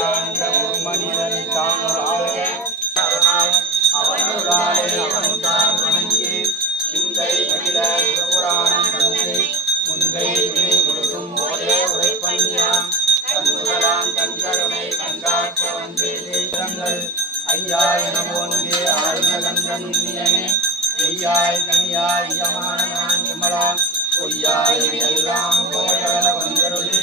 மெய்யாண்ட ஒரு மனிதன் தான் வாழ்க அவனருளாலே அவன்தான் வணங்கி சிந்தை மகிழ புராணம் தன்னை முந்தை வினை முழுதும் ஒரே உரைப்பண்ணியாம் கண்ணுகளாம் கண்கருணை கண்காற்ற வந்தேதங்கள் ஐயா என ஓங்கி ஆழ்ந்த கண்டன் உண்ணியனே மெய்யாய் தனியாய் யமான நான் விமலா பொய்யாய் எல்லாம் போயவல வந்தருளே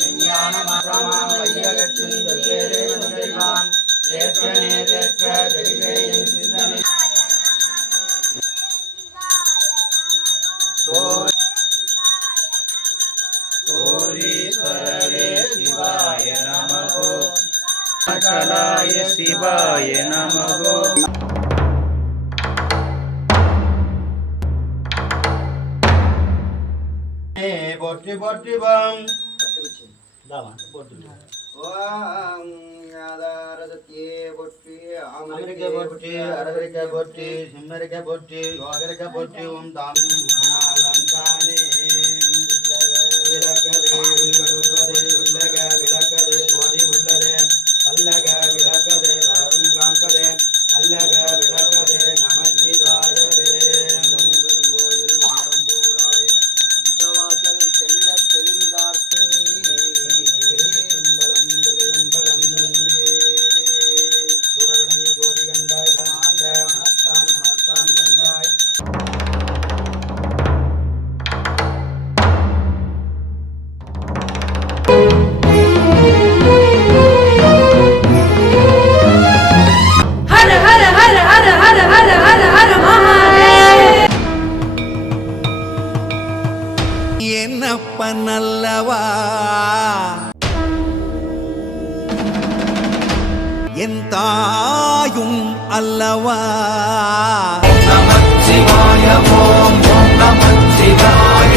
விஞ்ஞான மாற்றமாம் வையகத்தின் வெவ்வேறு வந்தெய்வான் ஏற்ற நேரேற்ற தெளிவே என் சிந்தனை சோரீஸ்வரரே சிவாய நமகோ அச்சலாய சிவாய நமகோ போற்றி போற்றி பம் போற்றி அமெரிக்க போற்றி அரவரிக்க போற்றி சிம்மரிக்க போற்றி யோகரிக்க போற்றி ஓம் தாம் தானே விளக்கதே உள்ளக விளக்கதே ஜோதி உள்ளதே பல்லக விளக்கதே வரும் காக்கதே நல்லக விளக்கதே நம சிவாயவே கோயில் மரம்பூராலயம் வாசல் செல்ல தெளிந்தார்த்தி சுரணைய ஜோதி கண்டாய் மனத்தான் கண்டாய் நல்லவா என் தாயும் அல்லவா நமச்சிவாய ஓம் நமச்சிவாய